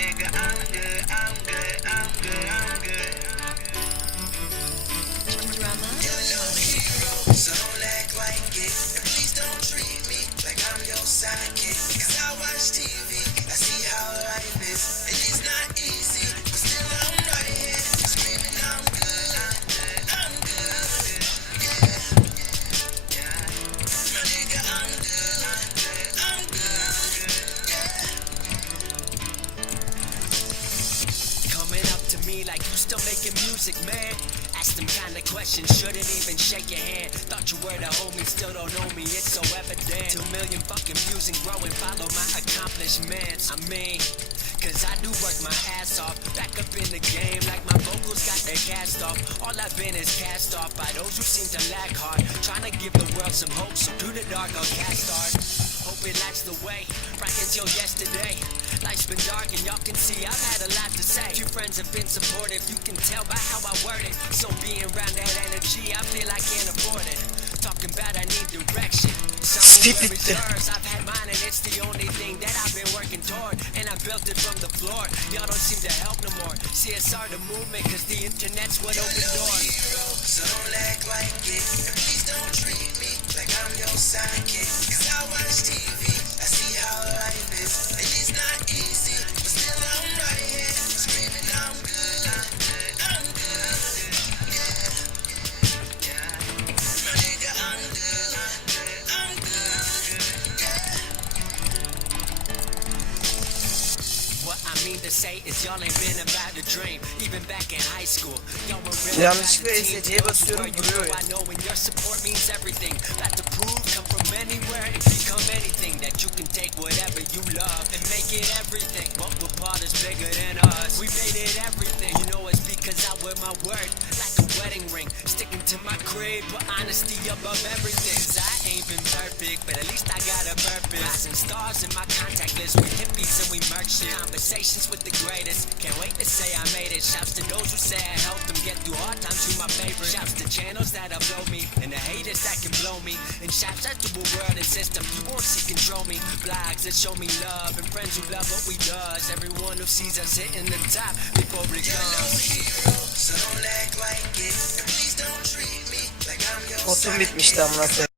nigga, I'm good, I'm good, I'm good, I'm good. You're no hero, so don't act like it. And please don't treat me like I'm your sidekick. Cause I watch TV, I see how life is. And it's not easy, but still I'm right here. Screaming I'm good, I'm good, yeah. My nigga, I'm good, I'm good, yeah. Coming up to me like you still making music, man. Ask them kind of questions, shouldn't even shake your hand. Thought you were the homie, still don't know me, it's so evident. 2 million fucking views and growing, follow my accomplishments. I mean, cause I do work my ass off. Back up in the game like my vocals got their cast off. All I've been is cast off by those who seem to lag hard. Trying to give the world some hope, so through the dark I'll cast art. Hope it lights the way, right until yesterday. Life's been dark and y'all can see I've had a lot to say. Few friends have been supportive, you can tell by how I word it. So being around that energy, I feel I can't afford it. Talking about I need direction. Speed bitti. I've had mine and it's the only thing that I've been working toward. And I built it from the floor, y'all don't seem to help no more. CSR the movement, cause the internet's what opened doors. Hero, so don't act like it. And please don't treat me like I'm your sidekick. Cause I watch TV, I see how life is. And it's not easy, but still I'm right here. Screaming I'm good, I'm good, yeah. My nigga, I'm good, I'm good, yeah. What I mean to say is y'all ain't been about a dream. Even back in high school, y'all were real. Yanlışlıkla SC'ye basıyorum, vuruyor ya. I know when your support means everything. About to prove, come from anywhere and become anything. That you can take whatever you love and make it everything. But we're part is bigger than us. We made it everything. You know it's because I wear my word like a wedding ring. Sticking to my creed, but honesty above everything. 'Cause I ain't been perfect, but at least I got a purpose. Rising stars in my contact list with hippies and we merch shit. Conversations with the greatest. Can't wait to say I made it. Shouts to those who say I helped them get through hard times, who my favorite. Shouts to channels that upload me and the haters that can blow me. And shouts out to a world and system you won't see control me. Blogs that show me love and friends who love what we does. Everyone who sees us hitting the top before it comes. You're no hero, so don't act like it. And please don't treat me like I'm your Otum bitmişti amına koyayım.